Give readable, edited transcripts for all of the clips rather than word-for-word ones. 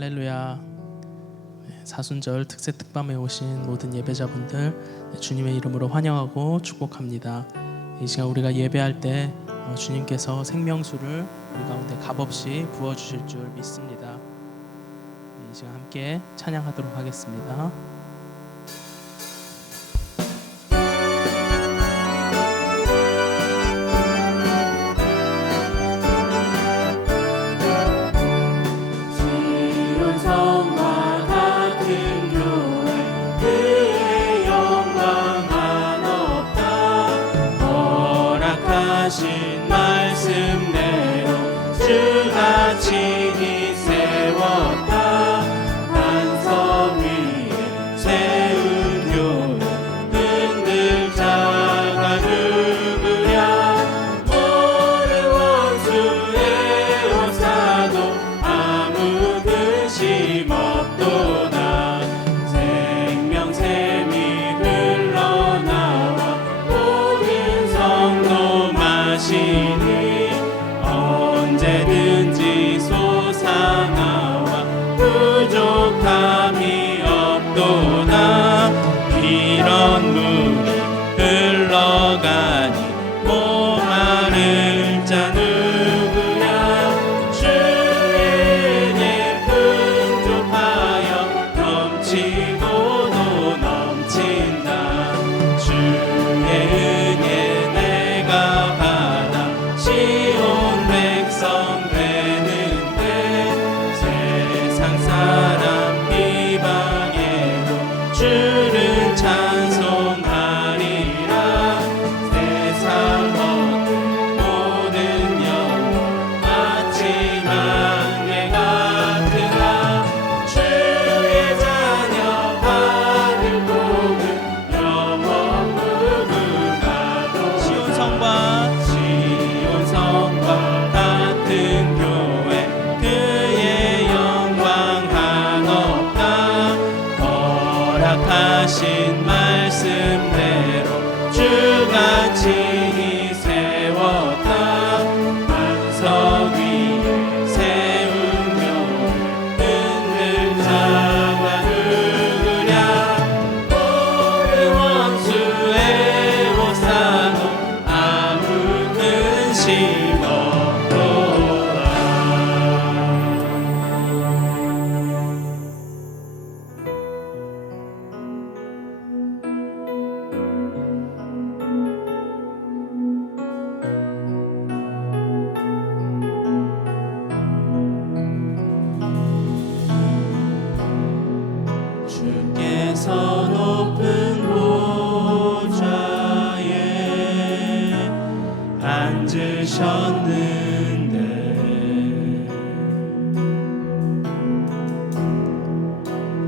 할렐루야. 사순절 특세 특밤에 오신 모든 예배자분들 주님의 이름으로 환영하고 축복합니다. 이 시간 우리가 예배할 때 주님께서 생명수를 우리 가운데 값없이 부어주실 줄 믿습니다. 이 시간 함께 찬양하도록 하겠습니다. 언제든지 솟아나와 부족함이 없도다. 이런 물이 흘러가니 목마를 자 누구야. 주의 은혜 풍족하여 넘치고도 넘친다. 주의 은혜 내가 받아 시온 백성 되는데 세상 사람 비방해도 주를 찬송하리라. 세상 모든 영혼 마치 안개 같으나 주의 자녀 받을 복은 영원 무궁하도. 시온 성과 같은 교회 그의 영광 한없다. 허락하신 말씀대로 주가 친히 세웠다. 반석 위에 세운 교회 흔들 자가 누구랴. 모든 원수의 옷사도 아무 근심 없도다. 주께서 높은 보좌에 앉으셨는데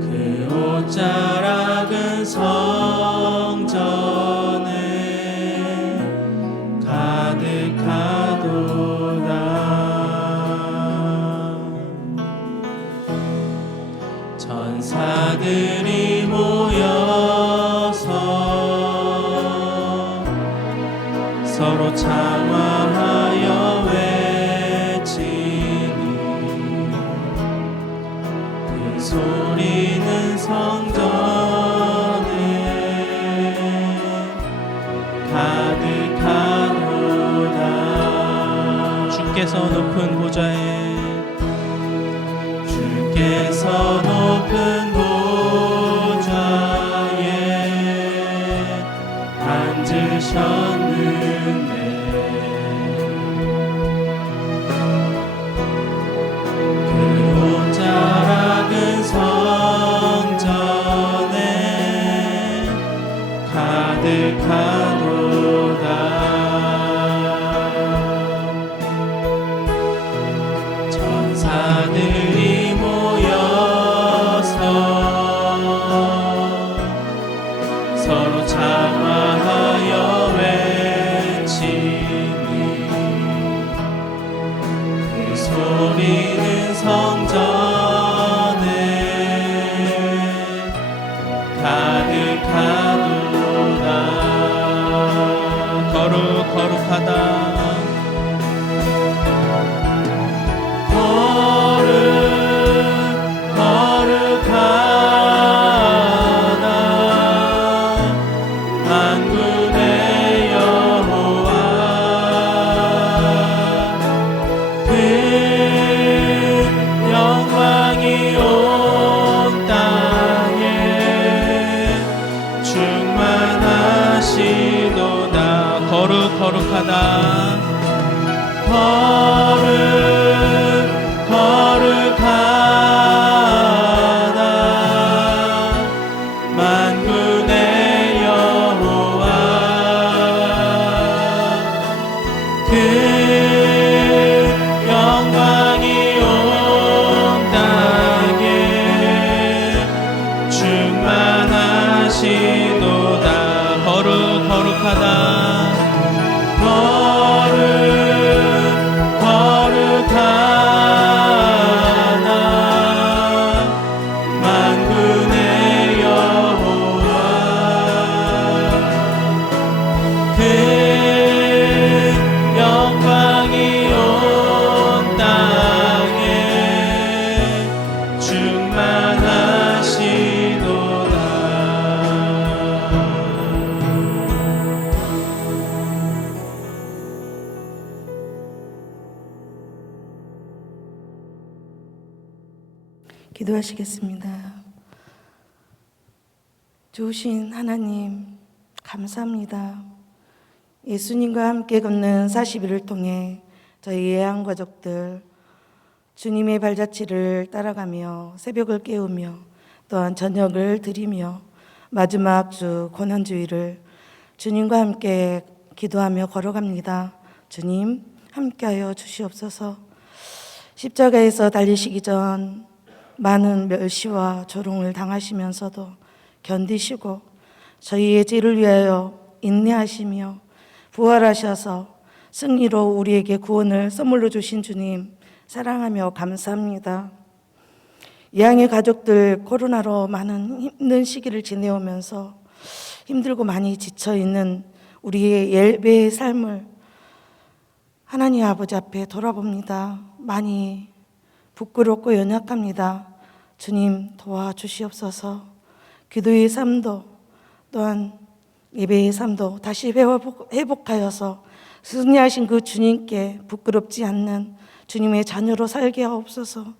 그 옷자락은 성전에 가득하도다. 천사들이 모여서 서로 장화하여 외치니 그 소리는 성전에 가득하도다. 주께서 높은 보좌에 주께서 높은 보좌에 앉으셨는데 그 옷자락은 성전에 가득하도다. 천사들이 모여서 서로 장화하여 외치니 그 소리는 성전에 가득하도다. 거룩하다. 거룩 거룩하다 거룩하다 만군의 여호와 그 영광이 온 땅에 충만하시도다 거룩하다 거룩하다 만군의 여호와 그 영광이 온 땅에 충만하시도다 기도하시겠습니다. 좋으신 하나님, 감사합니다. 예수님과 함께 걷는 40일을 통해 저희 예한 가족들 주님의 발자취를 따라가며 새벽을 깨우며 또한 저녁을 드리며 마지막 주 고난주일을 주님과 함께 기도하며 걸어갑니다. 주님 함께하여 주시옵소서. 십자가에서 달리시기 전 많은 멸시와 조롱을 당하시면서도 견디시고 저희의 죄를 위하여 인내하시며 부활하셔서 승리로 우리에게 구원을 선물로 주신 주님 사랑하며 감사합니다. 이양의 가족들 코로나로 많은 힘든 시기를 지내오면서 힘들고 많이 지쳐있는 우리의 예배의 삶을 하나님 아버지 앞에 돌아봅니다. 많이 부끄럽고 연약합니다. 주님 도와주시옵소서. 기도의 삶도 또한 예배의 삶도 다시 회복하여서 승리하신 그 주님께 부끄럽지 않는 주님의 자녀로 살게 하옵소서.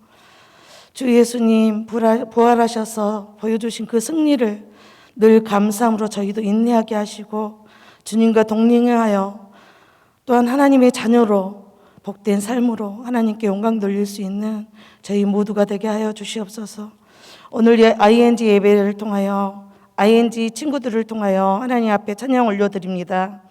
주 예수님 부활하셔서 보여주신 그 승리를 늘 감사함으로 저희도 인내하게 하시고 주님과 동행하여 또한 하나님의 자녀로 복된 삶으로 하나님께 영광 돌릴 수 있는 저희 모두가 되게 하여 주시옵소서. 오늘 ING 예배를 통하여 ING 친구들을 통하여 하나님 앞에 찬양 올려드립니다.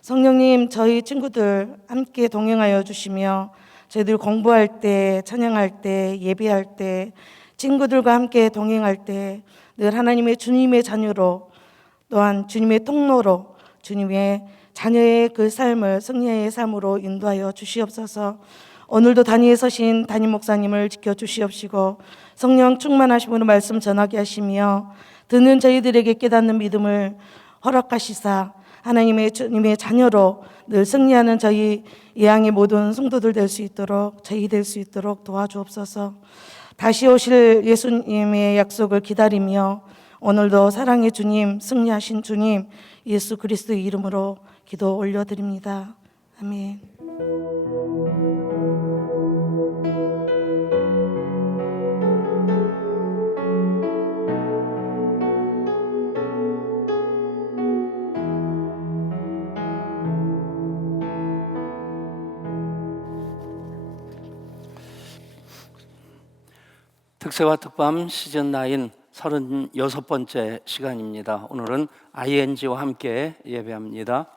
성령님 저희 친구들 함께 동행하여 주시며 저희들 공부할 때 찬양할 때 예배할 때 친구들과 함께 동행할 때 늘 하나님의 주님의 자녀로 또한 주님의 통로로 주님의 자녀의 그 삶을 승리의 삶으로 인도하여 주시옵소서. 오늘도 단위에 서신 담임 목사님을 지켜주시옵시고 성령 충만하심으로 말씀 전하게 하시며 듣는 저희들에게 깨닫는 믿음을 허락하시사 하나님의 주님의 자녀로 늘 승리하는 저희 예양의 모든 성도들 될 수 있도록 저희 될 수 있도록 도와주옵소서. 다시 오실 예수님의 약속을 기다리며 오늘도 사랑의 주님, 승리하신 주님 예수 그리스도의 이름으로 기도 올려드립니다. 아멘. 특세와 특밤 시즌 9 36번째 시간입니다. 오늘은 ING와 함께 예배합니다.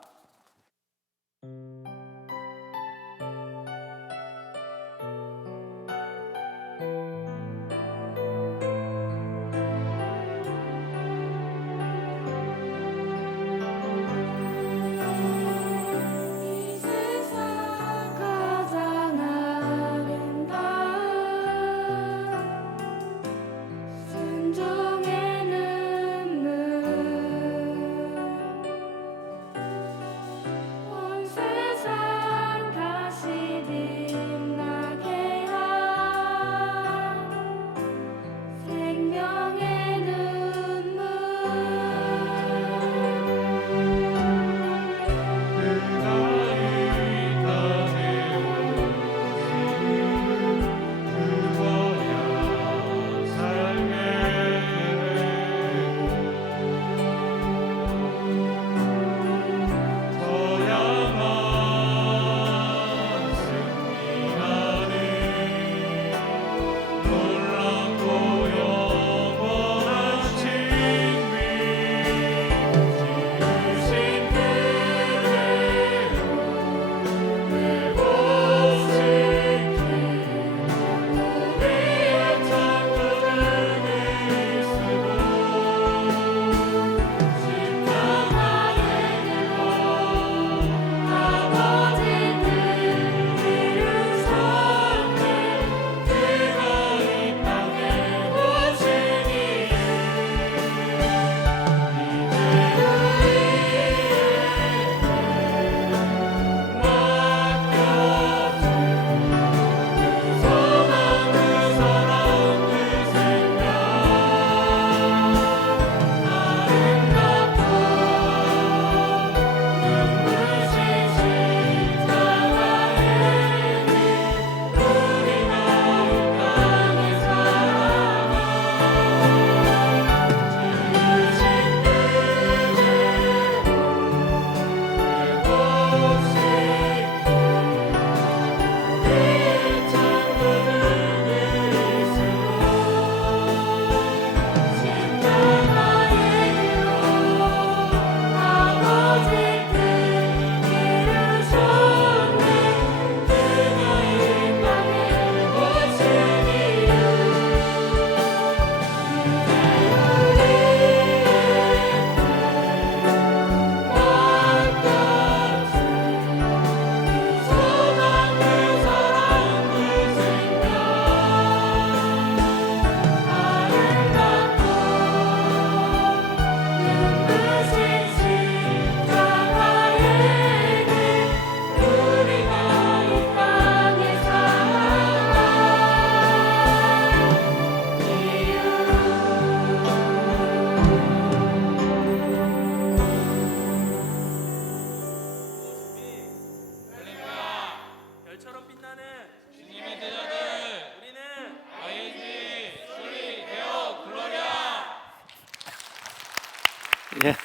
예.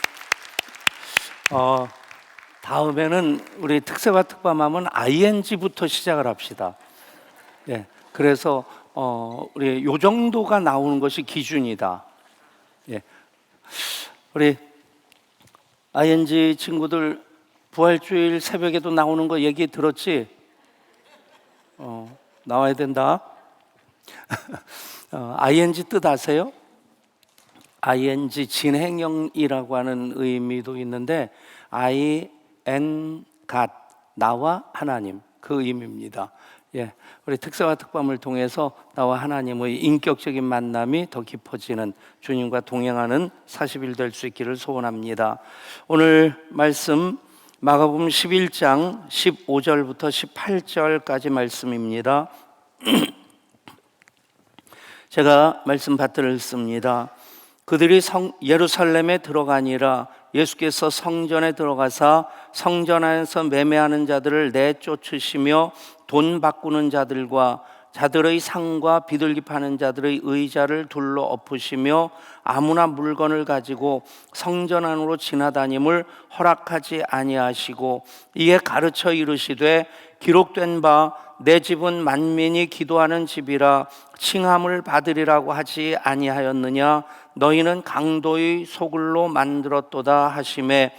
다음에는 우리 특세와 특밤하면 ING부터 시작을 합시다. 예. 그래서 우리 요 정도가 나오는 것이 기준이다. 예. 우리 ING 친구들 부활주일 새벽에도 나오는 거 얘기 들었지? 나와야 된다. ING 뜻 아세요? ING 진행형이라고 하는 의미도 있는데 I and God, 나와 하나님, 그 의미입니다. 예, 우리 특세와 특밤을 통해서 나와 하나님의 인격적인 만남이 더 깊어지는, 주님과 동행하는 40일 될 수 있기를 소원합니다. 오늘 말씀 마가복음 11장 15절부터 18절까지 말씀입니다. 제가 말씀 받들었습니다. 그들이 예루살렘에 들어가니라. 예수께서 성전에 들어가사 성전 안에서 매매하는 자들을 내쫓으시며 돈 바꾸는 자들과 자들의 상과 비둘기 파는 자들의 의자를 둘러 엎으시며 아무나 물건을 가지고 성전 안으로 지나다님을 허락하지 아니하시고, 이에 가르쳐 이르시되 기록된 바 내 집은 만민이 기도하는 집이라 칭함을 받으리라고 하지 아니하였느냐. 너희는 강도의 소굴로 만들었도다 하시매,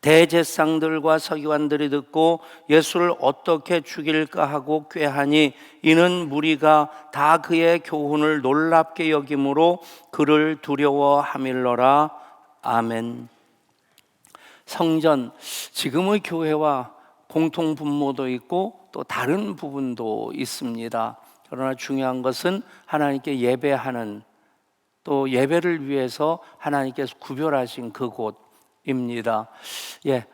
대제사장들과 서기관들이 듣고 예수를 어떻게 죽일까 하고 꾀하니, 이는 무리가 다 그의 교훈을 놀랍게 여김으로 그를 두려워하밀러라. 아멘. 성전, 지금의 교회와 공통 분모도 있고 또 다른 부분도 있습니다. 그러나 중요한 것은 하나님께 예배하는, 또 예배를 위해서 하나님께서 구별하신 그곳입니다. 예,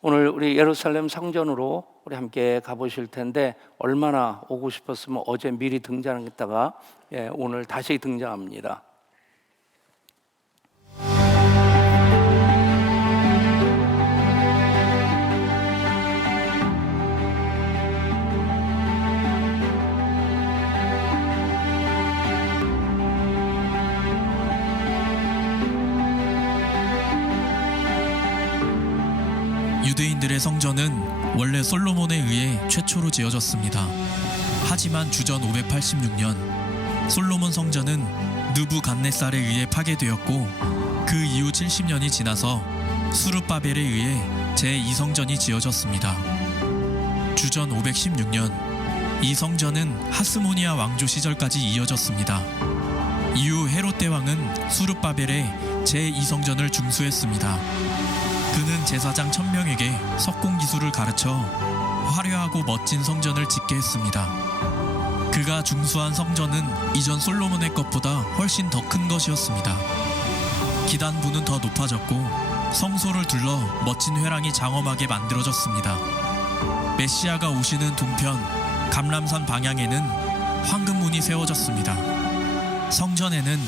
오늘 우리 예루살렘 성전으로 우리 함께 가보실 텐데, 얼마나 오고 싶었으면 어제 미리 등장했다가 오늘 다시 등장합니다. 유대인들의 성전은 원래 솔로몬에 의해 최초로 지어졌습니다. 하지만 주전 586년 솔로몬 성전은 느부갓네살에 의해 파괴되었고, 그 이후 70년이 지나서 수르바벨에 의해 제2성전이 지어졌습니다. 주전 516년 이 성전은 하스모니아 왕조 시절까지 이어졌습니다. 이후 헤롯 대왕은 수르바벨에 제2성전을 중수했습니다. 그는 제사장 1000명에게 석공 기술을 가르쳐 화려하고 멋진 성전을 짓게 했습니다. 그가 중수한 성전은 이전 솔로몬의 것보다 훨씬 더 큰 것이었습니다. 기단부는 더 높아졌고 성소를 둘러 멋진 회랑이 장엄하게 만들어졌습니다. 메시아가 오시는 동편 감람산 방향에는 황금문이 세워졌습니다. 성전에는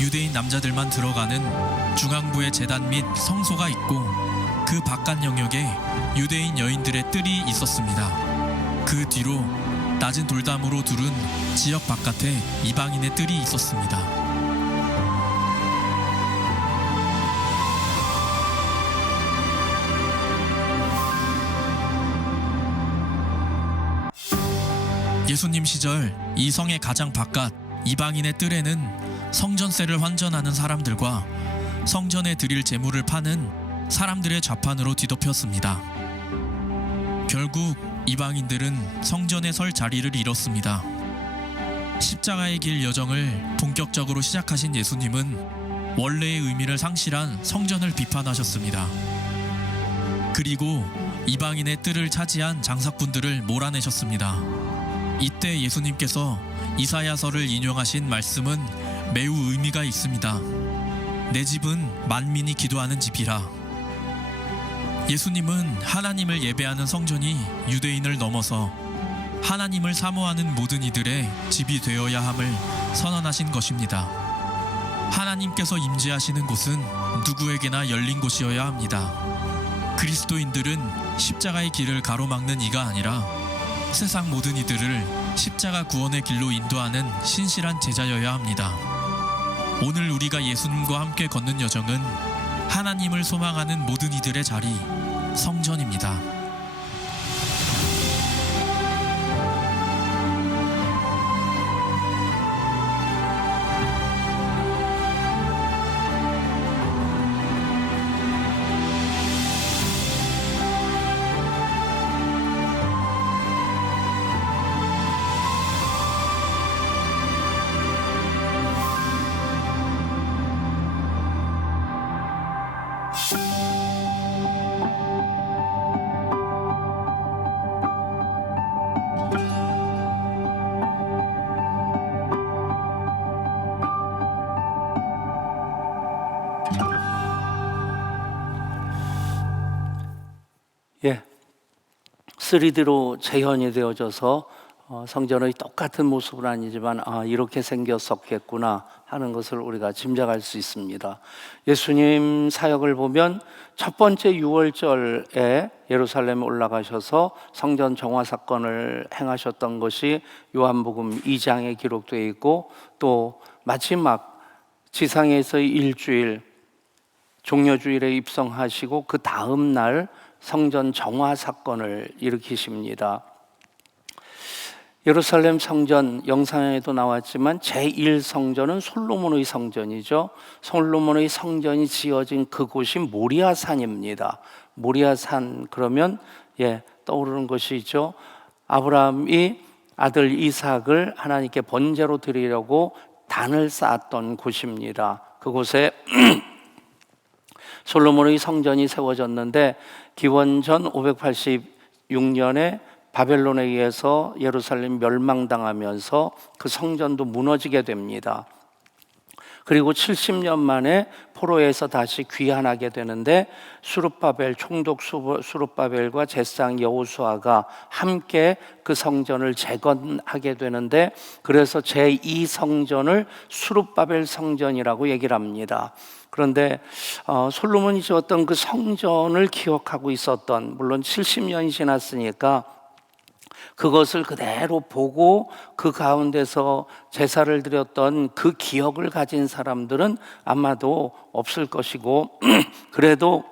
유대인 남자들만 들어가는 중앙부의 제단 및 성소가 있고, 그 바깥 영역에 유대인 여인들의 뜰이 있었습니다. 그 뒤로 낮은 돌담으로 두른 지역 바깥에 이방인의 뜰이 있었습니다. 예수님 시절 이 성의 가장 바깥 이방인의 뜰에는 성전세를 환전하는 사람들과 성전에 드릴 제물을 파는 사람들의 좌판으로 뒤덮였습니다. 결국 이방인들은 성전에 설 자리를 잃었습니다. 십자가의 길 여정을 본격적으로 시작하신 예수님은 원래의 의미를 상실한 성전을 비판하셨습니다. 그리고 이방인의 뜰을 차지한 장사꾼들을 몰아내셨습니다. 이때 예수님께서 이사야서를 인용하신 말씀은 매우 의미가 있습니다. 내 집은 만민이 기도하는 집이라. 예수님은 하나님을 예배하는 성전이 유대인을 넘어서 하나님을 사모하는 모든 이들의 집이 되어야 함을 선언하신 것입니다. 하나님께서 임재하시는 곳은 누구에게나 열린 곳이어야 합니다. 그리스도인들은 십자가의 길을 가로막는 이가 아니라 세상 모든 이들을 십자가 구원의 길로 인도하는 신실한 제자여야 합니다. 오늘 우리가 예수님과 함께 걷는 여정은 하나님을 소망하는 모든 이들의 자리, 성전입니다. 예, 3D로 재현이 되어져서 성전의 똑같은 모습은 아니지만 이렇게 생겼었겠구나 하는 것을 우리가 짐작할 수 있습니다. 예수님 사역을 보면 첫 번째 6월절에 예루살렘에 올라가셔서 성전 정화 사건을 행하셨던 것이 요한복음 2장에 기록되어 있고, 또 마지막 지상에서의 일주일 종려주일에 입성하시고 그 다음 날 성전 정화 사건을 일으키십니다. 예루살렘 성전 영상에도 나왔지만 제1성전은 솔로몬의 성전이죠. 솔로몬의 성전이 지어진 그곳이 모리아산입니다. 모리아산 그러면 떠오르는 것이 있죠. 아브라함이 아들 이삭을 하나님께 번제로 드리려고 단을 쌓았던 곳입니다. 그곳에 솔로몬의 성전이 세워졌는데 기원전 586년에 바벨론에 의해서 예루살렘 멸망당하면서 그 성전도 무너지게 됩니다. 그리고 70년 만에 포로에서 다시 귀환하게 되는데 수룹바벨 총독 수룹바벨과 제사장 여호수아가 함께 그 성전을 재건하게 되는데, 그래서 제2성전을 수룹바벨 성전이라고 얘기를 합니다. 그런데 솔로몬이 지었던 그 성전을 기억하고 있었던, 물론 70년이 지났으니까 그것을 그대로 보고 그 가운데서 제사를 드렸던 그 기억을 가진 사람들은 아마도 없을 것이고, 그래도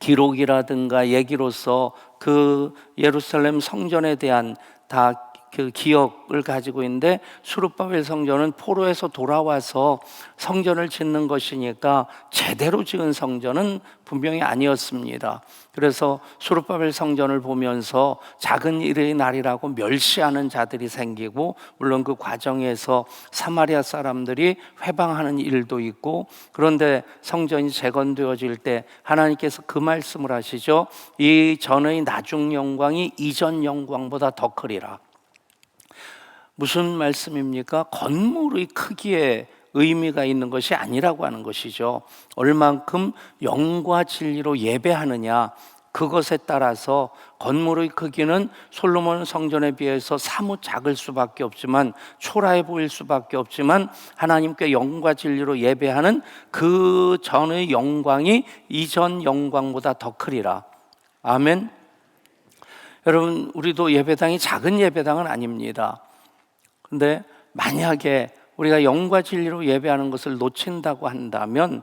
기록이라든가 얘기로서 그 예루살렘 성전에 대한 다 그 기억을 가지고 있는데, 수룹바벨 성전은 포로에서 돌아와서 성전을 짓는 것이니까 제대로 지은 성전은 분명히 아니었습니다. 그래서 수룹바벨 성전을 보면서 작은 일의 날이라고 멸시하는 자들이 생기고, 물론 그 과정에서 사마리아 사람들이 회방하는 일도 있고, 그런데 성전이 재건되어질 때 하나님께서 그 말씀을 하시죠. 이 전의 나중 영광이 이전 영광보다 더 크리라. 무슨 말씀입니까? 건물의 크기에 의미가 있는 것이 아니라고 하는 것이죠. 얼만큼 영과 진리로 예배하느냐, 그것에 따라서 건물의 크기는 솔로몬 성전에 비해서 사뭇 작을 수밖에 없지만, 초라해 보일 수밖에 없지만, 하나님께 영과 진리로 예배하는 그 전의 영광이 이전 영광보다 더 크리라. 아멘. 여러분, 우리도 예배당이 작은 예배당은 아닙니다. 근데 만약에 우리가 영과 진리로 예배하는 것을 놓친다고 한다면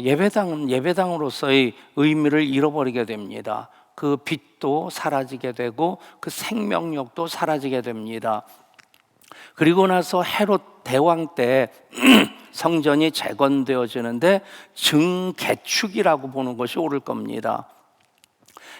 예배당은 예배당으로서의 의미를 잃어버리게 됩니다. 그 빛도 사라지게 되고 그 생명력도 사라지게 됩니다. 그리고 나서 헤롯 대왕 때 성전이 재건되어지는데 증개축이라고 보는 것이 옳을 겁니다.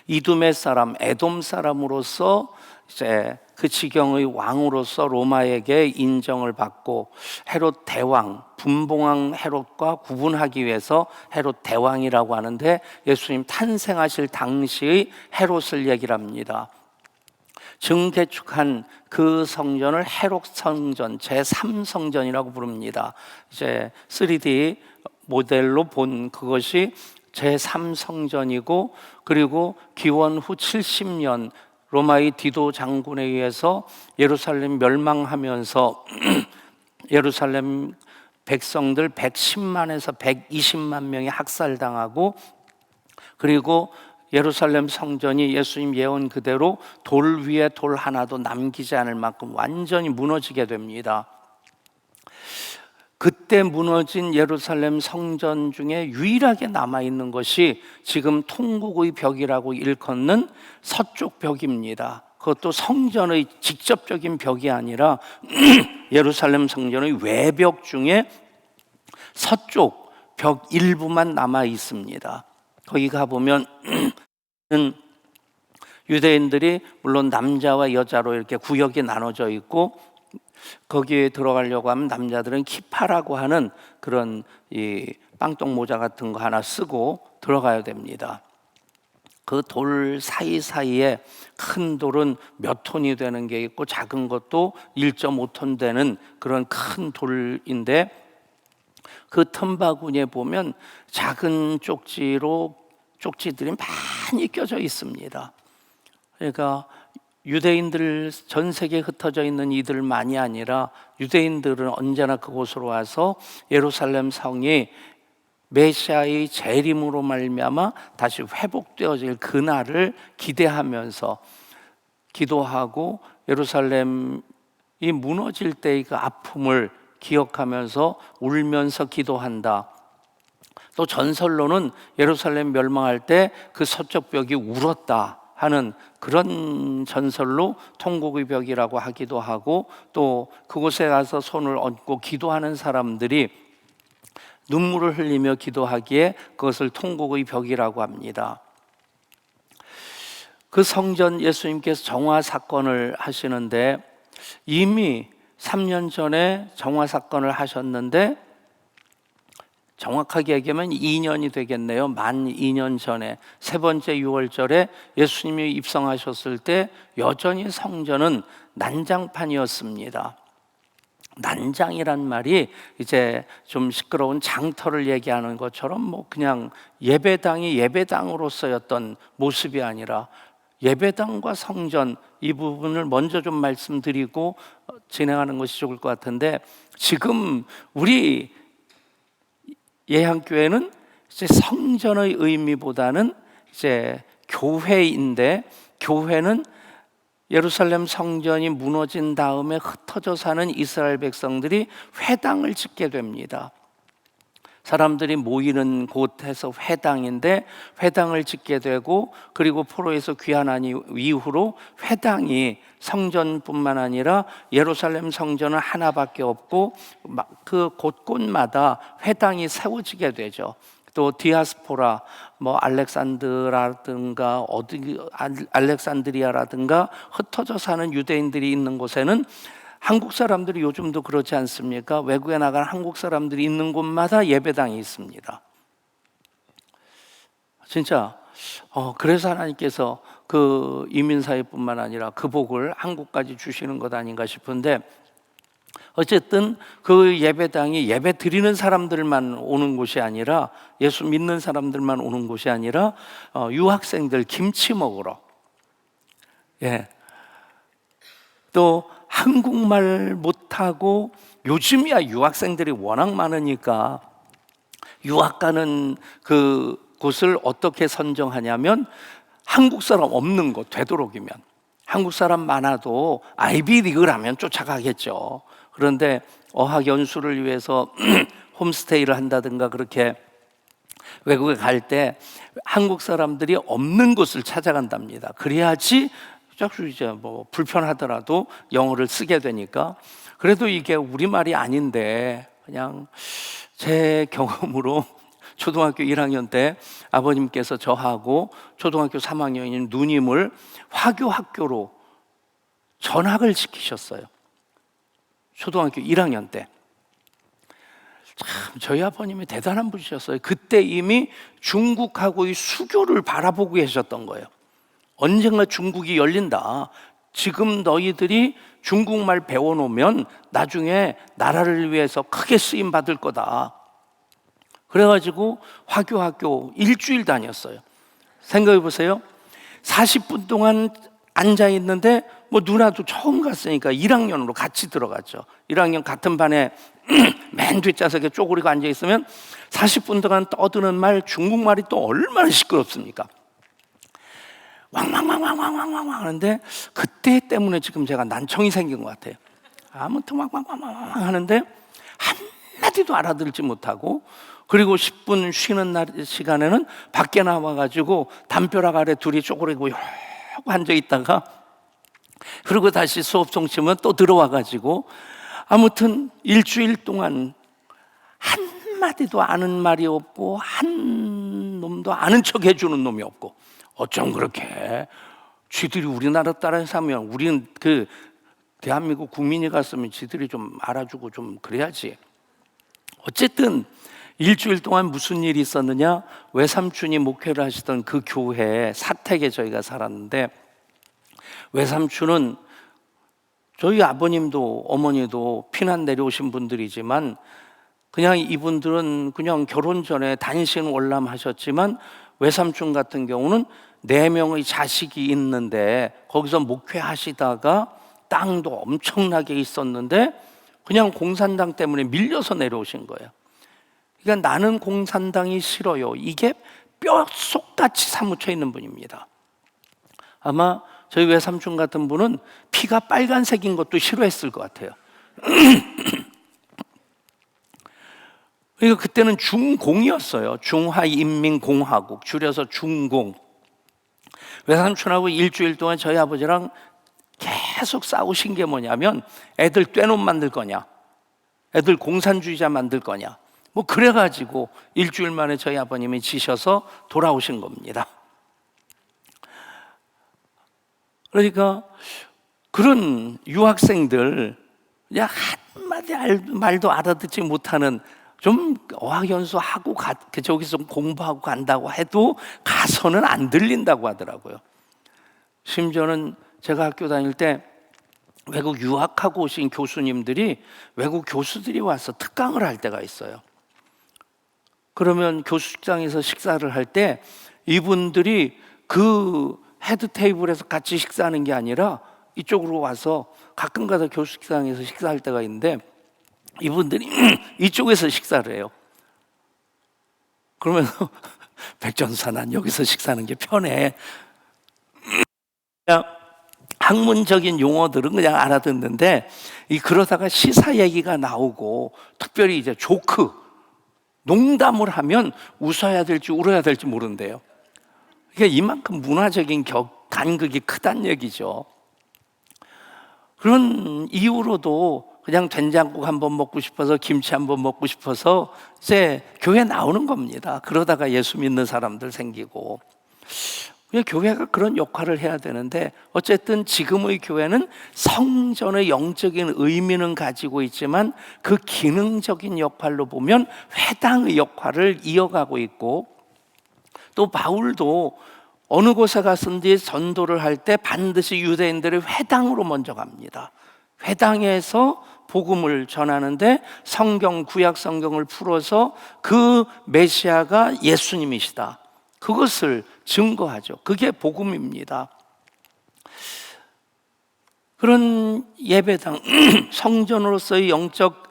이두메 사람, 에돔 사람으로서 이제 그 지경의 왕으로서 로마에게 인정을 받고 헤롯 대왕, 분봉왕 헤롯과 구분하기 위해서 헤롯 대왕이라고 하는데, 예수님 탄생하실 당시의 헤롯을 얘기를 합니다. 증개축한 그 성전을 헤롯 성전, 제3성전이라고 부릅니다. 이제 3D 모델로 본 그것이 제3성전이고, 그리고 기원 후 70년 로마의 디도 장군에 의해서 예루살렘 멸망하면서 예루살렘 백성들 110만에서 120만 명이 학살당하고, 그리고 예루살렘 성전이 예수님 예언 그대로 돌 위에 돌 하나도 남기지 않을 만큼 완전히 무너지게 됩니다. 그때 무너진 예루살렘 성전 중에 유일하게 남아있는 것이 지금 통곡의 벽이라고 일컫는 서쪽 벽입니다. 그것도 성전의 직접적인 벽이 아니라 예루살렘 성전의 외벽 중에 서쪽 벽 일부만 남아 있습니다. 거기 가보면 유대인들이 물론 남자와 여자로 이렇게 구역이 나눠져 있고, 거기에 들어가려고 하면 남자들은 키파라고 하는 그런 이 빵똥 모자 같은 거 하나 쓰고 들어가야 됩니다. 그 돌 사이사이에 큰 돌은 몇 톤이 되는 게 있고 작은 것도 1.5톤 되는 그런 큰 돌인데, 그 틈바구니에 보면 작은 쪽지들이 많이 껴져 있습니다. 그러니까 유대인들 전 세계에 흩어져 있는 이들만이 아니라 유대인들은 언제나 그곳으로 와서 예루살렘 성이 메시아의 재림으로 말미암아 다시 회복되어질 그날을 기대하면서 기도하고 예루살렘이 무너질 때의 그 아픔을 기억하면서 울면서 기도한다. 또 전설로는 예루살렘 멸망할 때 그 서쪽 벽이 울었다 하는 그런 전설로 통곡의 벽이라고 하기도 하고, 또 그곳에 가서 손을 얹고 기도하는 사람들이 눈물을 흘리며 기도하기에 그것을 통곡의 벽이라고 합니다. 그 성전 예수님께서 정화 사건을 하시는데 이미 3년 전에 정화 사건을 하셨는데, 정확하게 얘기하면 2년이 되겠네요. 만 2년 전에 세 번째 유월절에 예수님이 입성하셨을 때 여전히 성전은 난장판이었습니다. 난장이란 말이 이제 좀 시끄러운 장터를 얘기하는 것처럼 뭐 그냥 예배당이 예배당으로서였던 모습이 아니라, 예배당과 성전 이 부분을 먼저 좀 말씀드리고 진행하는 것이 좋을 것 같은데, 지금 우리 예향교회는 이제 성전의 의미보다는 이제 교회인데, 교회는 예루살렘 성전이 무너진 다음에 흩어져 사는 이스라엘 백성들이 회당을 짓게 됩니다. 사람들이 모이는 곳에서 회당인데 회당을 짓게 되고, 그리고 포로에서 귀환한 이후로 회당이 성전뿐만 아니라 예루살렘 성전은 하나밖에 없고 그 곳곳마다 회당이 세워지게 되죠. 또 디아스포라, 뭐 알렉산드라든가 알렉산드리아라든가 흩어져 사는 유대인들이 있는 곳에는 한국 사람들이 요즘도 그렇지 않습니까? 외국에 나간 한국 사람들이 있는 곳마다 예배당이 있습니다. 진짜 그래서 하나님께서 그 이민사회뿐만 아니라 그 복을 한국까지 주시는 것 아닌가 싶은데, 어쨌든 그 예배당이 예배 드리는 사람들만 오는 곳이 아니라, 예수 믿는 사람들만 오는 곳이 아니라 유학생들 김치 먹으러, 또 한국말 못하고, 요즘이야 유학생들이 워낙 많으니까 유학 가는 그 곳을 어떻게 선정하냐면, 한국 사람 없는 곳, 되도록이면 한국 사람 많아도 아이비리그라면 쫓아가겠죠. 그런데 어학 연수를 위해서 홈스테이를 한다든가 그렇게 외국에 갈 때 한국 사람들이 없는 곳을 찾아간답니다. 그래야지 이제 뭐 불편하더라도 영어를 쓰게 되니까. 그래도 이게 우리말이 아닌데, 그냥 제 경험으로 초등학교 1학년 때 아버님께서 저하고 초등학교 3학년인 누님을 화교 학교로 전학을 시키셨어요. 초등학교 1학년 때. 참 저희 아버님이 대단한 분이셨어요. 그때 이미 중국하고의 수교를 바라보고 계셨던 거예요. 언젠가 중국이 열린다. 지금 너희들이 중국말 배워놓으면 나중에 나라를 위해서 크게 쓰임 받을 거다. 그래가지고 화교학교 일주일 다녔어요. 생각해 보세요. 40분 동안 앉아 있는데, 뭐 누나도 처음 갔으니까 1학년으로 같이 들어갔죠. 1학년 같은 반에 맨 뒷좌석에 쪼그리고 앉아 있으면 40분 동안 떠드는 말, 중국말이 또 얼마나 시끄럽습니까? 왕왕왕왕왕왕왕 하는데, 그때 때문에 지금 제가 난청이 생긴 것 같아요. 아무튼 왕왕왕왕 하는데 한마디 한마디도 알아들지 못하고, 그리고 10분 쉬는 날 시간에는 밖에 나와가지고 담벼락 아래 둘이 쪼그리고 이러고 앉아있다가, 그리고 다시 수업 종치면 또 들어와가지고, 아무튼 일주일 동안 한마디도 아는 말이 없고 한 놈도 아는 척 해주는 놈이 없고, 어쩜 그렇게 쥐들이 우리나라 따라 사면, 우리는 그 대한민국 국민이 갔으면 쥐들이 좀 알아주고 좀 그래야지. 어쨌든 일주일 동안 무슨 일이 있었느냐, 외삼촌이 목회를 하시던 그 교회 사택에 저희가 살았는데, 외삼촌은 저희 아버님도 어머니도 피난 내려오신 분들이지만, 그냥 이분들은 그냥 결혼 전에 단신 월남하셨지만, 외삼촌 같은 경우는 4명의 자식이 있는데 거기서 목회하시다가 땅도 엄청나게 있었는데 그냥 공산당 때문에 밀려서 내려오신 거예요. 그러니까 나는 공산당이 싫어요, 이게 뼛속같이 사무쳐 있는 분입니다. 아마 저희 외삼촌 같은 분은 피가 빨간색인 것도 싫어했을 것 같아요. 그러니까 그때는 중공이었어요. 중화인민공화국, 줄여서 중공. 외삼촌하고 일주일 동안 저희 아버지랑 계속 싸우신 게 뭐냐면, 애들 떼놈 만들 거냐, 애들 공산주의자 만들 거냐, 뭐 그래가지고 일주일 만에 저희 아버님이 지셔서 돌아오신 겁니다. 그러니까 그런 유학생들, 그냥 한마디 말도 알아듣지 못하는, 좀 어학연수하고 저기서 공부하고 간다고 해도 가서는 안 들린다고 하더라고요. 심지어는 제가 학교 다닐 때 외국 유학하고 오신 교수님들이, 외국 교수들이 와서 특강을 할 때가 있어요. 그러면 교수식장에서 식사를 할 때 이분들이 그 헤드 테이블에서 같이 식사하는 게 아니라 이쪽으로 와서, 가끔가다 교수식장에서 식사할 때가 있는데 이분들이 이쪽에서 식사를 해요. 그러면 백전사, 난 여기서 식사하는 게 편해. 그냥 학문적인 용어들은 그냥 알아듣는데, 그러다가 시사 얘기가 나오고, 특별히 이제 조크, 농담을 하면 웃어야 될지 울어야 될지 모른대요. 그러니까 이만큼 문화적인 간극이 크다는 얘기죠. 그런 이유로도 그냥 된장국 한번 먹고 싶어서, 김치 한번 먹고 싶어서 이제 교회 나오는 겁니다. 그러다가 예수 믿는 사람들 생기고. 교회가 그런 역할을 해야 되는데, 어쨌든 지금의 교회는 성전의 영적인 의미는 가지고 있지만 그 기능적인 역할로 보면 회당의 역할을 이어가고 있고, 또 바울도 어느 곳에 갔든지 전도를 할 때 반드시 유대인들의 회당으로 먼저 갑니다. 회당에서 복음을 전하는데 성경, 구약 성경을 풀어서 그 메시아가 예수님이시다, 그것을 증거하죠. 그게 복음입니다. 그런 예배당, 성전으로서의 영적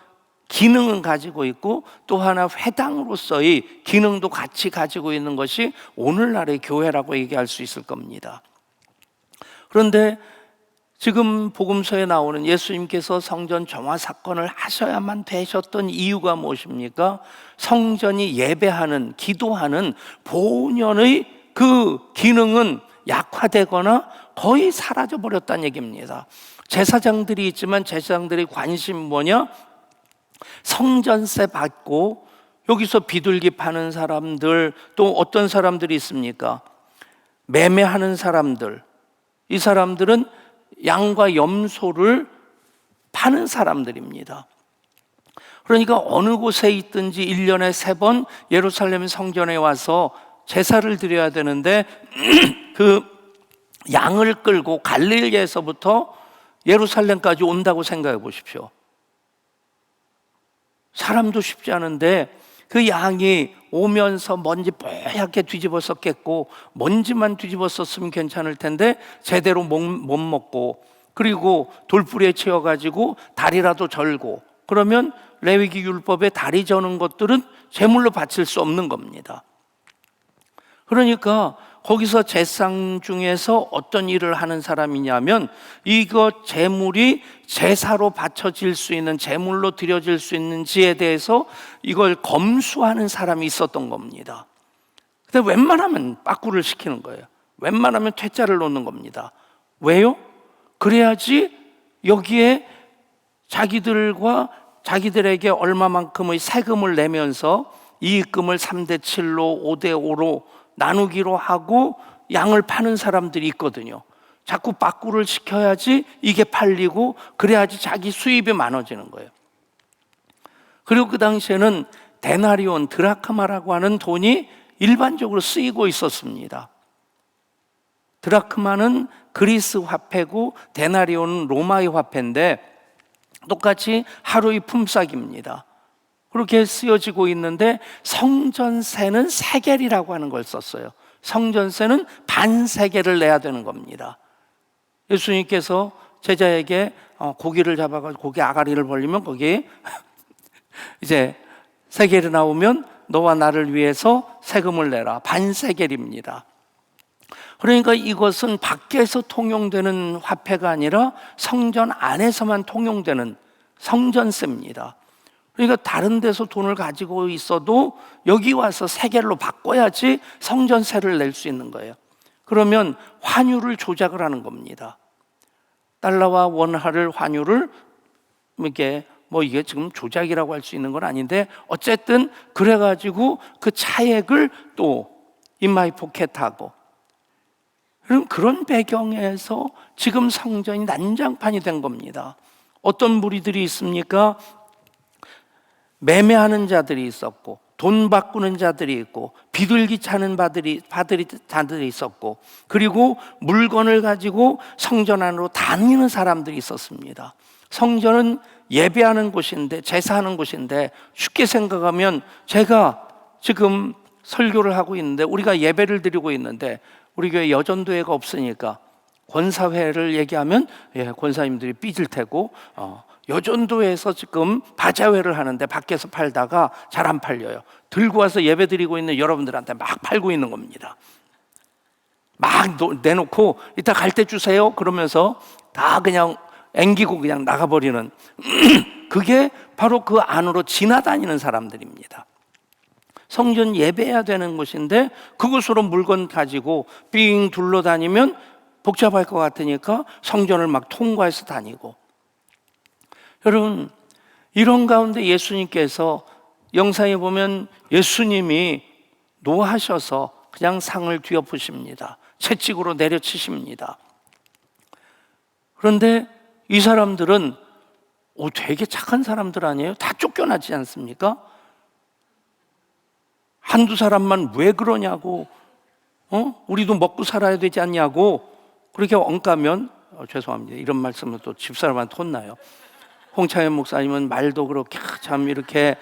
기능은 가지고 있고, 또 하나 회당으로서의 기능도 같이 가지고 있는 것이 오늘날의 교회라고 얘기할 수 있을 겁니다. 그런데 지금 복음서에 나오는 예수님께서 성전 정화 사건을 하셔야만 되셨던 이유가 무엇입니까? 성전이 예배하는, 기도하는 본연의 그 기능은 약화되거나 거의 사라져버렸다는 얘기입니다. 제사장들이 있지만 제사장들의 관심 뭐냐? 성전세 받고 여기서 비둘기 파는 사람들, 또 어떤 사람들이 있습니까? 매매하는 사람들. 이 사람들은 양과 염소를 파는 사람들입니다. 그러니까 어느 곳에 있든지 1년에 3번 예루살렘 성전에 와서 제사를 드려야 되는데 그 양을 끌고 갈릴리에서부터 예루살렘까지 온다고 생각해 보십시오. 사람도 쉽지 않은데 그 양이 오면서 먼지 뽀얗게 뒤집어 썼겠고, 먼지만 뒤집어 썼으면 괜찮을 텐데 제대로 못 먹고, 그리고 돌뿌리에 채워가지고 다리라도 절고, 그러면 레위기 율법에 다리 저는 것들은 제물로 바칠 수 없는 겁니다. 그러니까 거기서 제상 중에서 어떤 일을 하는 사람이냐면 이것 제물이 제사로 바쳐질 수 있는, 제물로 드려질 수 있는지에 대해서 이걸 검수하는 사람이 있었던 겁니다. 근데 웬만하면 빠꾸를 시키는 거예요. 웬만하면 퇴짜를 놓는 겁니다. 왜요? 그래야지 여기에 자기들에게 얼마만큼의 세금을 내면서 이익금을 3대 7로 5대 5로 나누기로 하고 양을 파는 사람들이 있거든요. 자꾸 빠꾸를 시켜야지 이게 팔리고 그래야지 자기 수입이 많아지는 거예요. 그리고 그 당시에는 데나리온, 드라크마라고 하는 돈이 일반적으로 쓰이고 있었습니다. 드라크마는 그리스 화폐고 데나리온은 로마의 화폐인데 똑같이 하루의 품삯입니다. 그렇게 쓰여지고 있는데 성전세는 세겔이라고 하는 걸 썼어요. 성전세는 반세겔을 내야 되는 겁니다. 예수님께서 제자에게 고기를 잡아가지고 고기 아가리를 벌리면 거기에 이제 세겔이 나오면 너와 나를 위해서 세금을 내라. 반세겔입니다. 그러니까 이것은 밖에서 통용되는 화폐가 아니라 성전 안에서만 통용되는 성전세입니다. 그러니까 다른 데서 돈을 가지고 있어도 여기 와서 세겔로 바꿔야지 성전세를 낼 수 있는 거예요. 그러면 환율을 조작을 하는 겁니다. 달러와 원화를 환율을 이게 지금 조작이라고 할 수 있는 건 아닌데 어쨌든 그래가지고 그 차액을 또 인마이 포켓하고, 그런 배경에서 지금 성전이 난장판이 된 겁니다. 어떤 무리들이 있습니까? 매매하는 자들이 있었고 돈 바꾸는 자들이 있고 비둘기 차는 자들이 있었고, 그리고 물건을 가지고 성전 안으로 다니는 사람들이 있었습니다. 성전은 예배하는 곳인데, 제사하는 곳인데, 쉽게 생각하면 제가 지금 설교를 하고 있는데 우리가 예배를 드리고 있는데 우리 교회 여전도회가 없으니까 권사회를 얘기하면 권사님들이 삐질 테고, 여전도에서 지금 바자회를 하는데 밖에서 팔다가 잘 안 팔려요. 들고 와서 예배 드리고 있는 여러분들한테 막 팔고 있는 겁니다. 막 내놓고 이따 갈 때 주세요 그러면서 다 그냥 앵기고 그냥 나가버리는 그게 바로 그 안으로 지나다니는 사람들입니다. 성전 예배해야 되는 곳인데 그곳으로 물건 가지고 삥 둘러다니면 복잡할 것 같으니까 성전을 막 통과해서 다니고. 여러분, 이런 가운데 예수님께서 영상에 보면 예수님이 노하셔서 그냥 상을 뒤엎으십니다. 채찍으로 내려치십니다. 그런데 이 사람들은 되게 착한 사람들 아니에요? 다 쫓겨나지 않습니까? 한두 사람만 왜 그러냐고, 우리도 먹고 살아야 되지 않냐고 그렇게 엉까면, 죄송합니다. 이런 말씀은 또 집사람한테 혼나요. 홍창현 목사님은 말도 그렇게 참 이렇게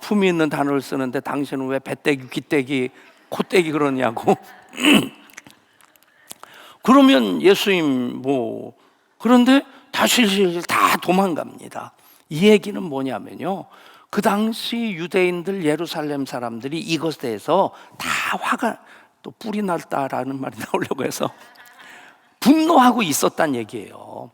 품위 있는 단어를 쓰는데 당신은 왜 배떼기, 귀떼기, 코떼기 그러냐고. 그러면 예수님 그런데 다 실실 다 도망갑니다. 이 얘기는 뭐냐면요, 그 당시 유대인들, 예루살렘 사람들이 이것에 대해서 다 화가 또 뿔이 났다라는 말이 나오려고 해서 분노하고 있었단 얘기예요.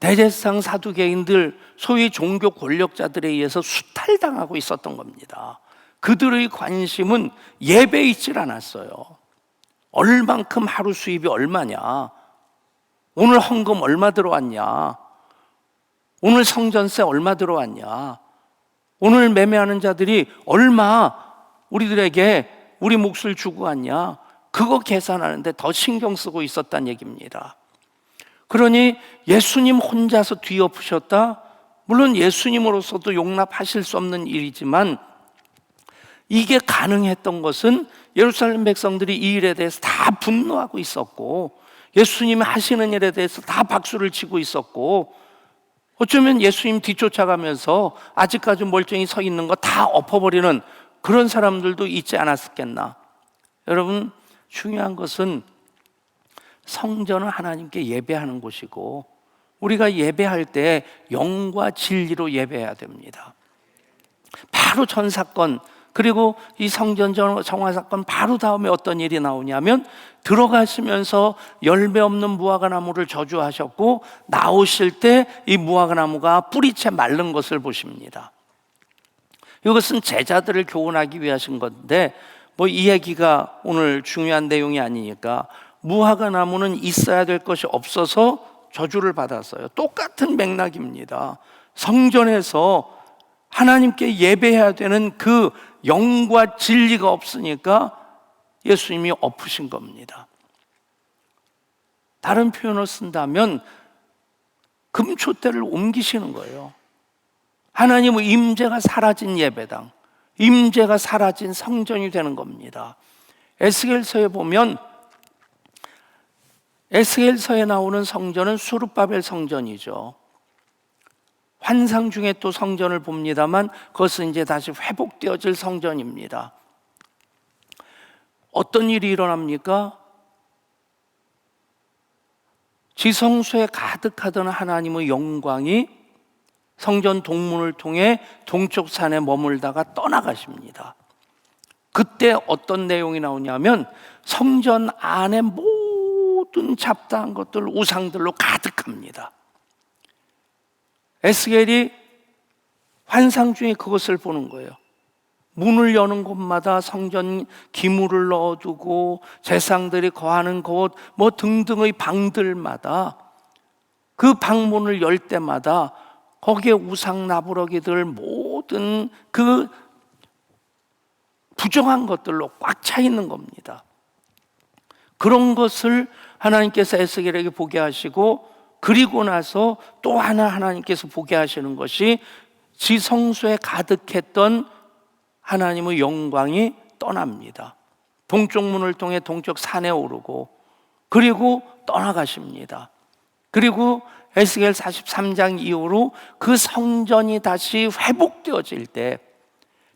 대제사장 사두개인들, 소위 종교 권력자들에 의해서 수탈당하고 있었던 겁니다. 그들의 관심은 예배에 있질 않았어요. 얼만큼 하루 수입이 얼마냐, 오늘 헌금 얼마 들어왔냐, 오늘 성전세 얼마 들어왔냐, 오늘 매매하는 자들이 얼마 우리들에게 우리 몫을 주고 왔냐, 그거 계산하는데 더 신경 쓰고 있었단 얘기입니다. 그러니 예수님 혼자서 뒤엎으셨다? 물론 예수님으로서도 용납하실 수 없는 일이지만 이게 가능했던 것은 예루살렘 백성들이 이 일에 대해서 다 분노하고 있었고, 예수님이 하시는 일에 대해서 다 박수를 치고 있었고, 어쩌면 예수님 뒤쫓아가면서 아직까지 멀쩡히 서 있는 거 다 엎어버리는 그런 사람들도 있지 않았겠나. 여러분, 중요한 것은 성전은 하나님께 예배하는 곳이고 우리가 예배할 때 영과 진리로 예배해야 됩니다. 바로 전 사건 그리고 이 성전 정화 사건 바로 다음에 어떤 일이 나오냐면 들어가시면서 열매 없는 무화과 나무를 저주하셨고 나오실 때 이 무화과 나무가 뿌리채 마른 것을 보십니다. 이것은 제자들을 교훈하기 위하신 건데 뭐 이 얘기가 오늘 중요한 내용이 아니니까 무화과 나무는 있어야 될 것이 없어서 저주를 받았어요. 똑같은 맥락입니다. 성전에서 하나님께 예배해야 되는 그 영과 진리가 없으니까 예수님이 엎으신 겁니다. 다른 표현을 쓴다면 금초대를 옮기시는 거예요. 하나님의 임재가 사라진 예배당, 임재가 사라진 성전이 되는 겁니다. 에스겔서에 보면 에스겔서에 나오는 성전은 수르바벨 성전이죠. 환상 중에 또 성전을 봅니다만 그것은 이제 다시 회복되어질 성전입니다. 어떤 일이 일어납니까? 지성소에 가득하던 하나님의 영광이 성전 동문을 통해 동쪽 산에 머물다가 떠나가십니다. 그때 어떤 내용이 나오냐면 성전 안에 모든 잡다한 것들, 우상들로 가득합니다. 에스겔이 환상 중에 그것을 보는 거예요. 문을 여는 곳마다 성전 기물을 넣어두고 제상들이 거하는 곳 뭐 등등의 방들마다 그 방문을 열 때마다 거기에 우상 나부러기들 모든 그 부정한 것들로 꽉 차 있는 겁니다. 그런 것을 하나님께서 에스겔에게 보게 하시고 그리고 나서 또 하나 하나님께서 보게 하시는 것이 지성소에 가득했던 하나님의 영광이 떠납니다. 동쪽 문을 통해 동쪽 산에 오르고 그리고 떠나가십니다. 그리고 에스겔 43장 이후로 그 성전이 다시 회복되어질 때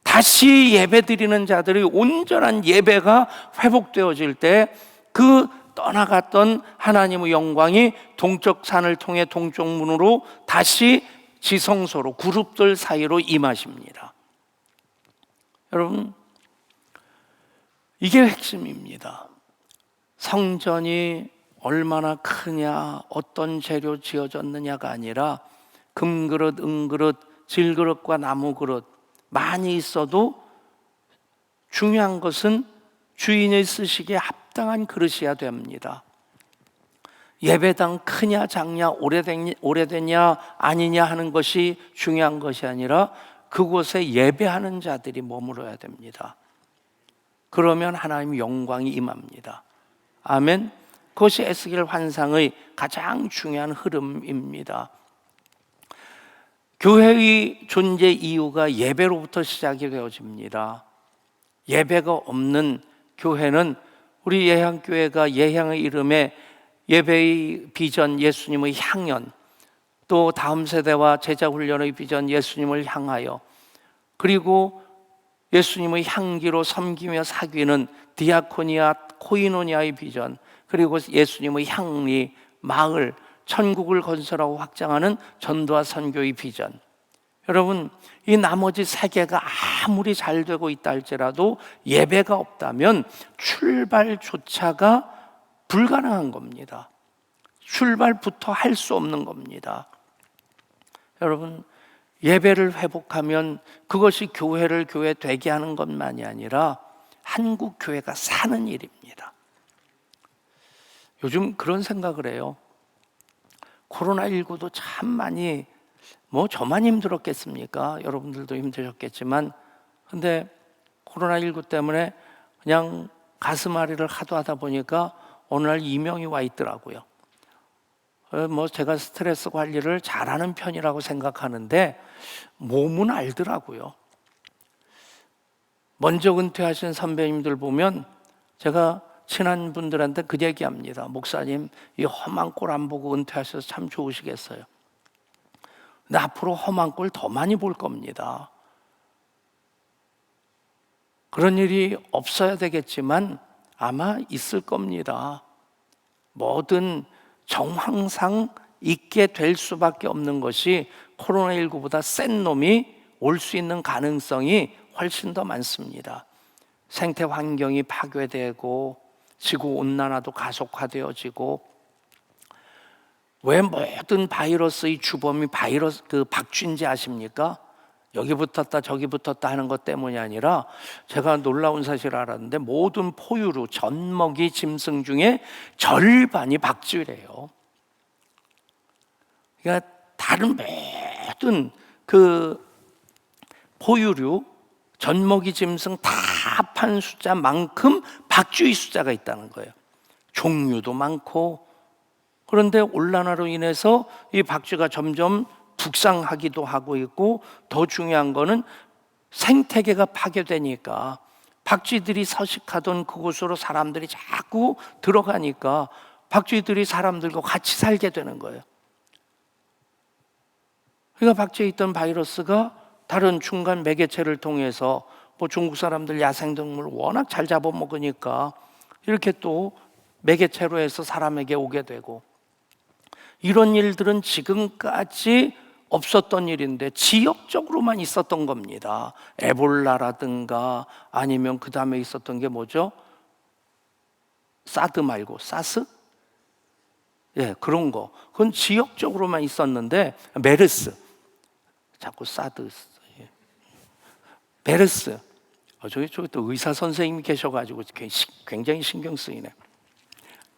다시 예배드리는 자들이 온전한 예배가 회복되어질 때 그 떠나갔던 하나님의 영광이 동쪽 산을 통해 동쪽 문으로 다시 지성소로 그룹들 사이로 임하십니다. 여러분, 이게 핵심입니다. 성전이 얼마나 크냐, 어떤 재료 지어졌느냐가 아니라 금그릇, 은그릇, 질그릇과 나무그릇 많이 있어도 중요한 것은 주인이 쓰시기에 합당한 그릇이어야 됩니다. 예배당 크냐 작냐 오래됐냐 아니냐 하는 것이 중요한 것이 아니라 그곳에 예배하는 자들이 머물러야 됩니다. 그러면 하나님의 영광이 임합니다. 아멘. 그것이 에스겔 환상의 가장 중요한 흐름입니다. 교회의 존재 이유가 예배로부터 시작이 되어집니다. 예배가 없는 교회는 우리 예향교회가 예향의 이름에 예배의 비전, 예수님의 향연, 또 다음 세대와 제자훈련의 비전, 예수님을 향하여, 그리고 예수님의 향기로 섬기며 사귀는 디아코니아, 코이노니아의 비전, 그리고 예수님의 향리, 마을, 천국을 건설하고 확장하는 전도와 선교의 비전. 여러분, 이 나머지 세 개가 아무리 잘 되고 있다 할지라도 예배가 없다면 출발조차가 불가능한 겁니다. 출발부터 할 수 없는 겁니다. 여러분, 예배를 회복하면 그것이 교회를 교회 되게 하는 것만이 아니라 한국 교회가 사는 일입니다. 요즘 그런 생각을 해요. 코로나19도 참 많이, 뭐 저만 힘들었겠습니까? 여러분들도 힘드셨겠지만, 근데 코로나19 때문에 그냥 가슴앓이를 하도 하다 보니까 어느 날 이명이 와 있더라고요. 뭐 제가 스트레스 관리를 잘하는 편이라고 생각하는데 몸은 알더라고요. 먼저 은퇴하신 선배님들 보면 제가 친한 분들한테 그 얘기합니다. 목사님, 이 험한 꼴 안 보고 은퇴하셔서 참 좋으시겠어요. 근데 앞으로 험한 꼴 더 많이 볼 겁니다. 그런 일이 없어야 되겠지만 아마 있을 겁니다. 뭐든 정황상 있게 될 수밖에 없는 것이 코로나19보다 센 놈이 올 수 있는 가능성이 훨씬 더 많습니다. 생태 환경이 파괴되고 지구온난화도 가속화되어지고, 왜 모든 바이러스의 주범이 박쥐인지 아십니까? 여기 붙었다 저기 붙었다 하는 것 때문이 아니라, 제가 놀라운 사실을 알았는데 모든 포유류, 젖먹이 짐승 중에 절반이 박쥐래요. 그러니까 다른 모든 그 포유류, 젖먹이 짐승 다 합한 숫자만큼 박쥐의 숫자가 있다는 거예요. 종류도 많고. 그런데 온난화로 인해서 이 박쥐가 점점 북상하기도 하고 있고, 더 중요한 거는 생태계가 파괴되니까 박쥐들이 서식하던 그곳으로 사람들이 자꾸 들어가니까 박쥐들이 사람들과 같이 살게 되는 거예요. 그러니까 박쥐에 있던 바이러스가 다른 중간 매개체를 통해서, 중국 사람들 야생동물 워낙 잘 잡아먹으니까 이렇게 또 매개체로 해서 사람에게 오게 되고, 이런 일들은 지금까지 없었던 일인데 지역적으로만 있었던 겁니다. 에볼라라든가 아니면 그 다음에 있었던 게 뭐죠? 사드 말고 사스? 예, 그런 거. 그건 지역적으로만 있었는데, 메르스. 자꾸 사드. 예. 메르스. 저기 또 의사 선생님이 계셔가지고 굉장히 신경 쓰이네.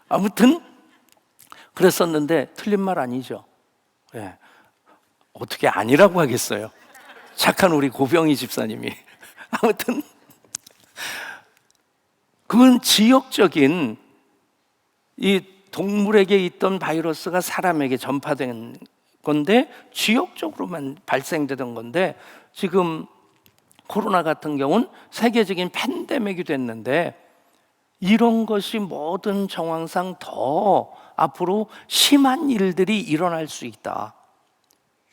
아무튼 그랬었는데 틀린 말 아니죠. 예. 어떻게 아니라고 하겠어요? 착한 우리 고병희 집사님이. 아무튼 그건 지역적인, 이 동물에게 있던 바이러스가 사람에게 전파된 건데 지역적으로만 발생되던 건데, 지금 코로나 같은 경우는 세계적인 팬데믹이 됐는데, 이런 것이 모든 정황상 더 앞으로 심한 일들이 일어날 수 있다.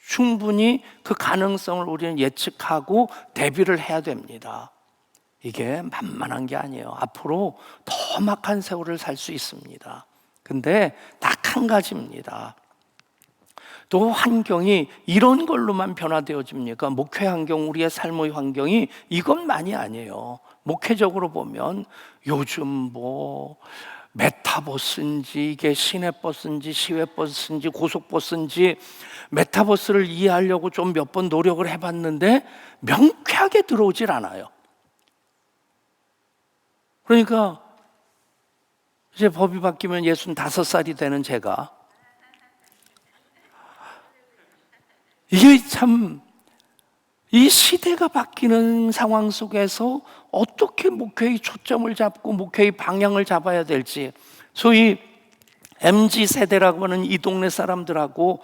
충분히 그 가능성을 우리는 예측하고 대비를 해야 됩니다. 이게 만만한 게 아니에요. 앞으로 더 막한 세월을 살 수 있습니다. 근데 딱 한 가지입니다. 또 환경이 이런 걸로만 변화되어집니까? 목회 환경, 우리의 삶의 환경이 이것만이 아니에요. 목회적으로 보면 요즘 메타버스인지 이게 시내버스인지 시외버스인지 고속버스인지, 메타버스를 이해하려고 좀 몇 번 노력을 해봤는데 명쾌하게 들어오질 않아요. 그러니까 이제 법이 바뀌면 65살이 되는 제가, 이게 참, 이 시대가 바뀌는 상황 속에서 어떻게 목회의 초점을 잡고 목회의 방향을 잡아야 될지, 소위 MZ세대라고 하는 이 동네 사람들하고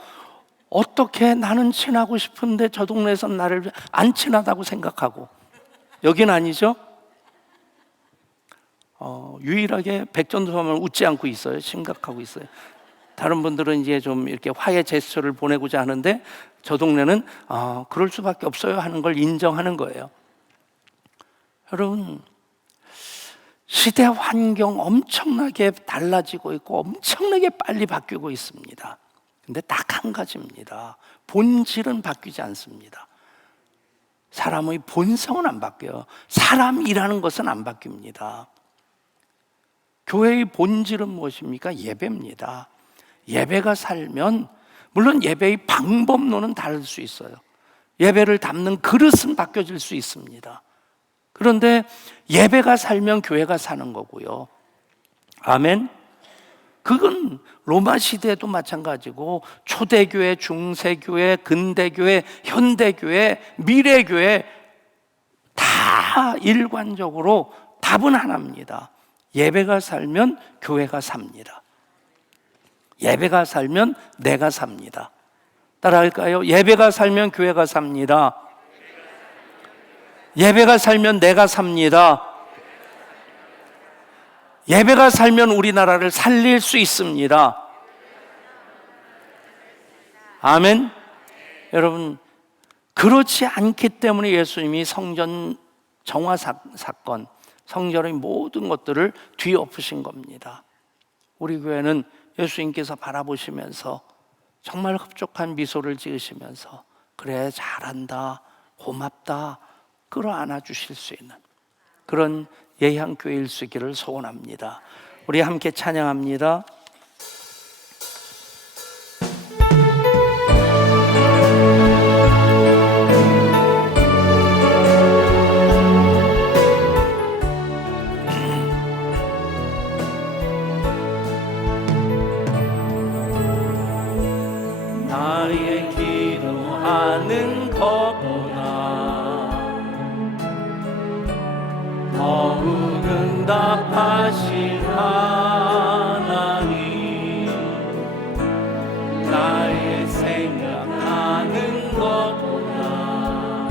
어떻게, 나는 친하고 싶은데 저 동네에선 나를 안 친하다고 생각하고, 여긴 아니죠? 유일하게 백전도사만 웃지 않고 있어요. 심각하고 있어요. 다른 분들은 이제 좀 이렇게 화해 제스처를 보내고자 하는데, 저 동네는 그럴 수밖에 없어요 하는 걸 인정하는 거예요. 여러분, 시대 환경 엄청나게 달라지고 있고 엄청나게 빨리 바뀌고 있습니다. 근데 딱 한 가지입니다. 본질은 바뀌지 않습니다. 사람의 본성은 안 바뀌어요. 사람이라는 것은 안 바뀝니다. 교회의 본질은 무엇입니까? 예배입니다. 예배가 살면, 물론 예배의 방법론은 다를 수 있어요. 예배를 담는 그릇은 바뀌어질 수 있습니다. 그런데 예배가 살면 교회가 사는 거고요. 아멘. 그건 로마 시대에도 마찬가지고, 초대교회, 중세교회, 근대교회, 현대교회, 미래교회 다 일관적으로 답은 하나입니다. 예배가 살면 교회가 삽니다. 예배가 살면 내가 삽니다. 따라할까요? 예배가 살면 교회가 삽니다. 예배가 살면 내가 삽니다. 예배가 살면 우리나라를 살릴 수 있습니다. 아멘. 여러분, 그렇지 않기 때문에 예수님이 성전 정화 사건, 성전의 모든 것들을 뒤엎으신 겁니다. 우리 교회는 예수님께서 바라보시면서 정말 흡족한 미소를 지으시면서, 그래 잘한다, 고맙다 끌어안아 주실 수 있는 그런 예향교회일 수 있기를 소원합니다. 우리 함께 찬양합니다. 나의 기도하는 것보다 더욱 응답하신 하나님, 나의 생각하는 것보다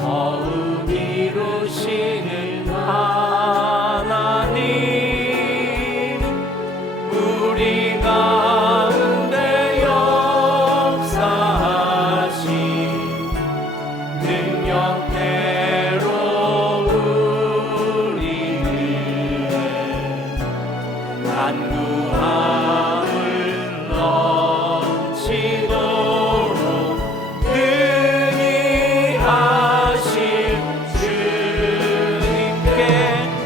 더욱 이루시는 하나님, 우리 가운데 역사하신 능력대로 우리는 간구함을 넘치도록 능히 하실 주님께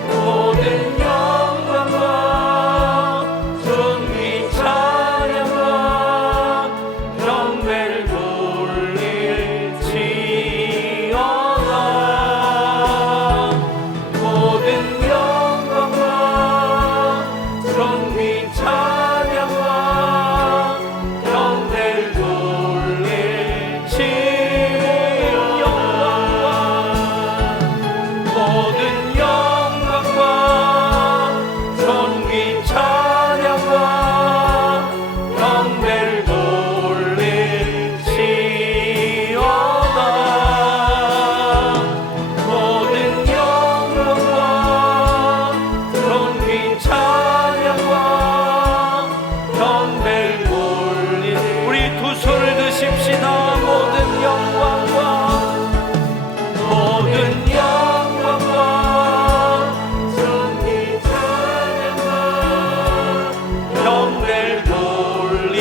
모든 영광과 존귀 찬양과 경배를 돌릴지어다. 모든 영광과 존귀 찬양과 경배를 돌릴지어다. 모든 영광과 존귀 찬양과 경배를 돌릴지어다. 모든 영광과 존귀 찬양과 경배를 돌릴 우리 두 손을 드십시다. 모든 영광과 모든 영광과 존귀 찬양과 경배를 돌릴지어다.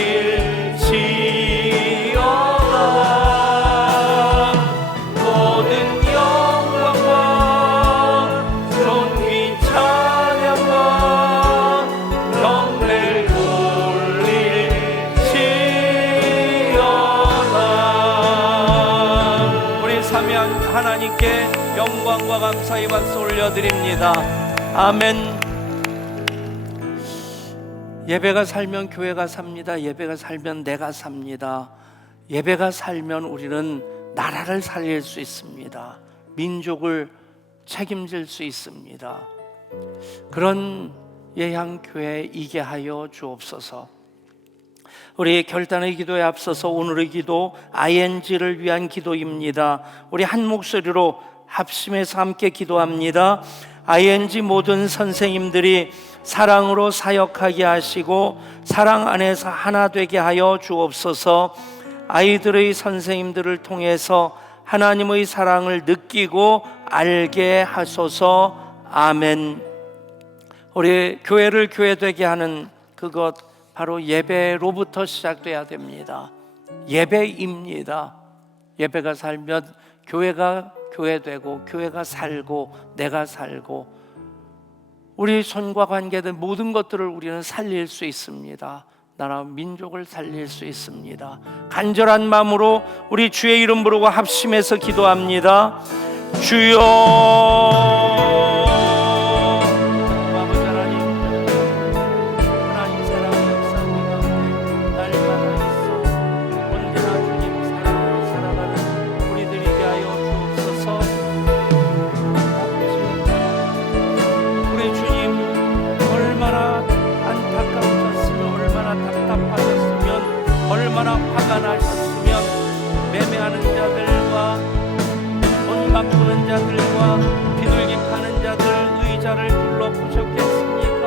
모든 영광과 존귀 찬양과 경배를 돌릴지어다. 우리 삼위한 하나님께 영광과 감사의 박수 올려드립니다. 아멘. 예배가 살면 교회가 삽니다. 예배가 살면 내가 삽니다. 예배가 살면 우리는 나라를 살릴 수 있습니다. 민족을 책임질 수 있습니다. 그런 예향교회이게 하여 주옵소서. 우리 결단의 기도에 앞서서 오늘의 기도 ING를 위한 기도입니다. 우리 한 목소리로 합심해서 함께 기도합니다. ING 모든 선생님들이 사랑으로 사역하게 하시고 사랑 안에서 하나 되게 하여 주옵소서. 아이들의 선생님들을 통해서 하나님의 사랑을 느끼고 알게 하소서. 아멘. 우리 교회를 교회되게 하는 그것 바로 예배로부터 시작돼야 됩니다. 예배입니다. 예배가 살면 교회가 교회되고 교회가 살고 내가 살고 우리 손과 관계된 모든 것들을 우리는 살릴 수 있습니다. 나라 민족을 살릴 수 있습니다. 간절한 마음으로 우리 주의 이름 부르고 합심해서 기도합니다. 주여 아버지 하나님, 하나님 사랑의 역사님 가운데 날마다 있어 언제나 주님 사랑으로 살아가는 우리들이 되게 하여 주옵소서. 우리 주님 얼마나 안타까우셨으면 얼마나 답답하셨으면 얼마나 화가 나셨으면 매매하는 자들과 돈 바꾸는 자들과 비둘기 파는 자들 의자를 둘러보셨겠습니까?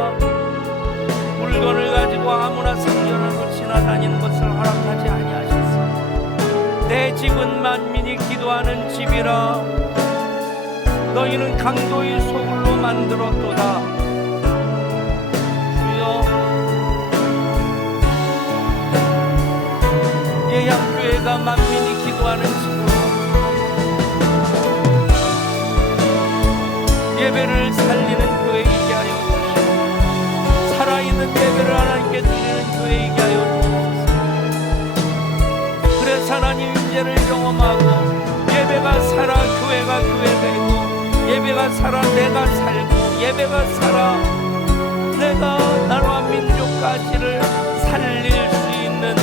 물건을 가지고 아무나 생존하고 지나다니는 것을 허락하지 아니하셨습니다. 내 집은 만민이 기도하는 집이라 너희는 강도의 소굴로 만들었도다. 주여 예향교회가 만민이 기도하는 하나님 임재를 경험하고 예배가 살아 교회가 교회되고 예배가 살아 내가 살고 예배가 살아 내가 나라와 민족까지를 살릴 수 있는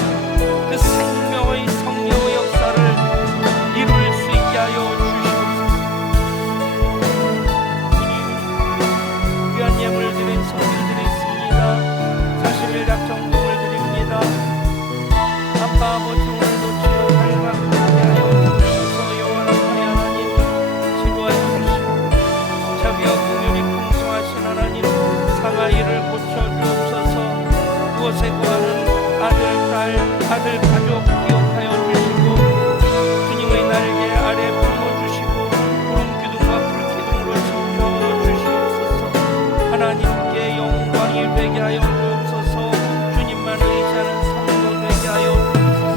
그 생명의 성령의 역사를 이룰 수 있게 하여 주시옵소서. 주님 귀한 예물 드린 성질 드리습니다. 40일 약정금을 드립니다. 아빠 아버지 오늘도 주여 달갑하게 하여 주셔서 영원하게 하나님 치료하여 주시고 자비와 긍휼이 풍성하신 하나님 상하이를 고쳐주옵소서. 그곳에 거하는 아들 가족 기억하여 주시고 주님의 날개 아래 품어주시고 구름 기둥과 불 기둥으로 지켜주시옵소서. 하나님께 영광이 되게 하여 주옵소서. 주님만 의지하는 성도 되게 하여 주옵소서.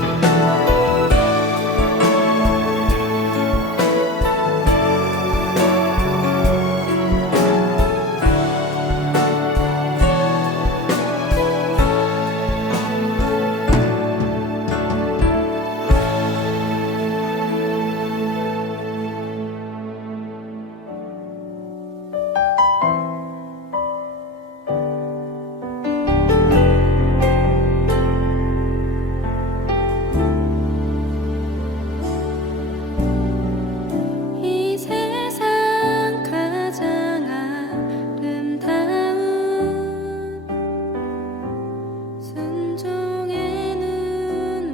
이 세상 가장 아름다운 순종의 눈물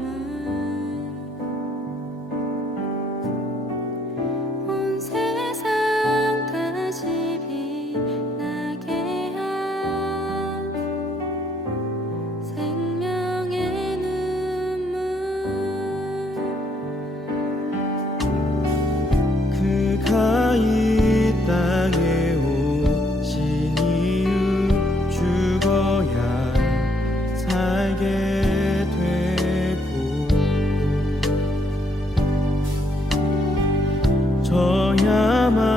온 세상 다시 빛나게 한 생명의 눈물 그가 이 땅에 오신 이유 죽어야 살게 되고 저야만